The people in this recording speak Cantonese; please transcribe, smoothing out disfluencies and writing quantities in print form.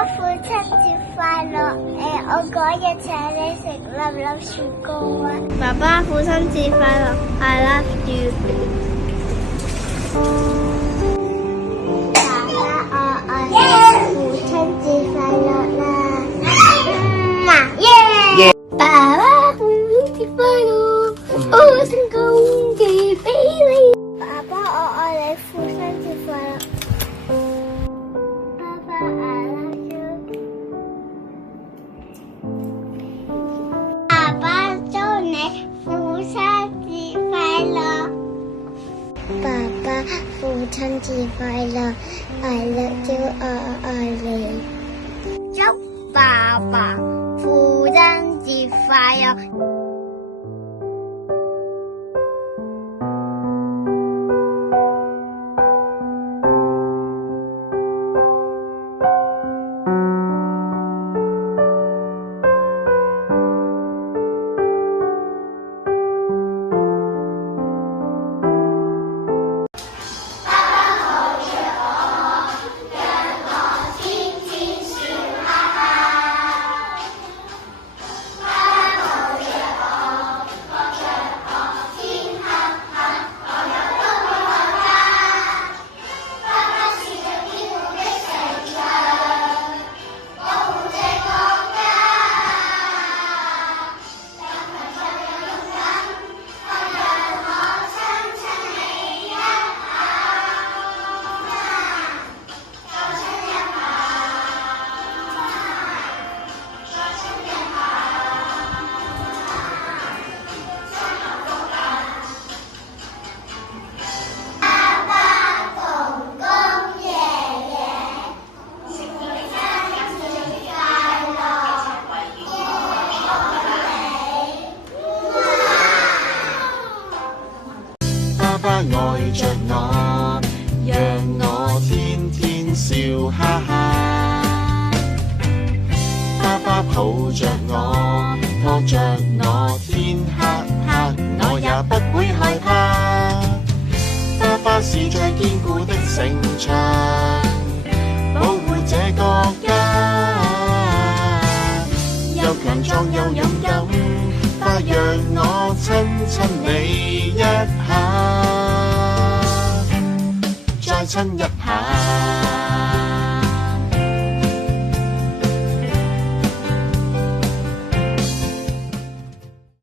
爸父親節快樂！我嗰日請你食粒粒雪糕啊！爸爸父親節快樂 ！I love you。爸爸我父親節快樂啦！耶！爸爸父親節快樂！我成功嘅俾你。爸爸我愛你，父親節快樂！爸爸 I love you。爸爸祝你父親節快樂！爸爸父親節快樂 ！I love you， 我愛你。祝爸爸父親節快樂！愛着我，讓我天天笑哈哈。爸爸抱着我，拖着我，天黑黑我也不會害怕。爸爸是最堅固的城牆，保護這個家。又強壯又勇敢，快讓我親親你一下。再親一下。